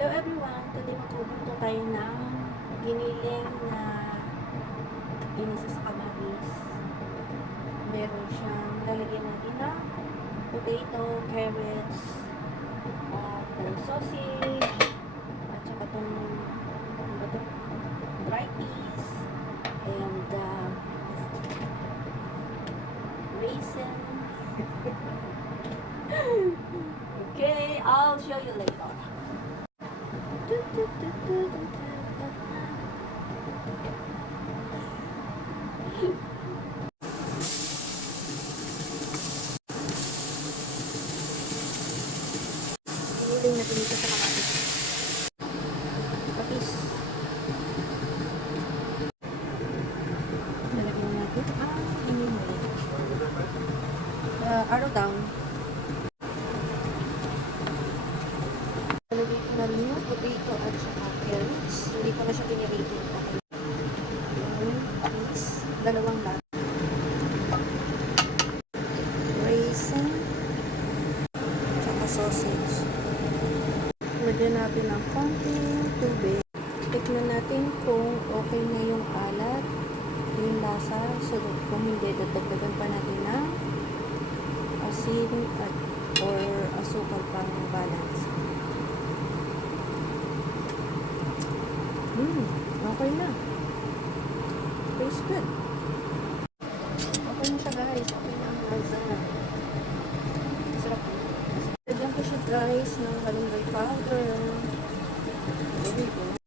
Hello everyone! Today magpupunto tayo ng giniling na ginisa sa kamatis. Meron siyang lalagyan natin na potato, carrots, sausage, at saka itong dry peas, and raisin. Okay, I'll show you later. Hiling na pinito sa kamatis. Patis. Nalagyan natin ang hinimuli. Arrow down. Nalagyan ko na rin yung potato at saka carrots. Hindi ko na siya pinirating. Yung patis. Dalawang lahat. Raisin. Tsaka sausage. Lagyan natin ng konting tubig. Tignan natin kung okay na yung alat, yung lasa. So, kung hindi, dadagdagan pa natin ng asin at or asukal pang balance. Okay na. Tastes good. Okay na siya, guys. Okay na ang lasa. Sarap. Lagyan ko siya, guys, ng malunggay powder. There we go.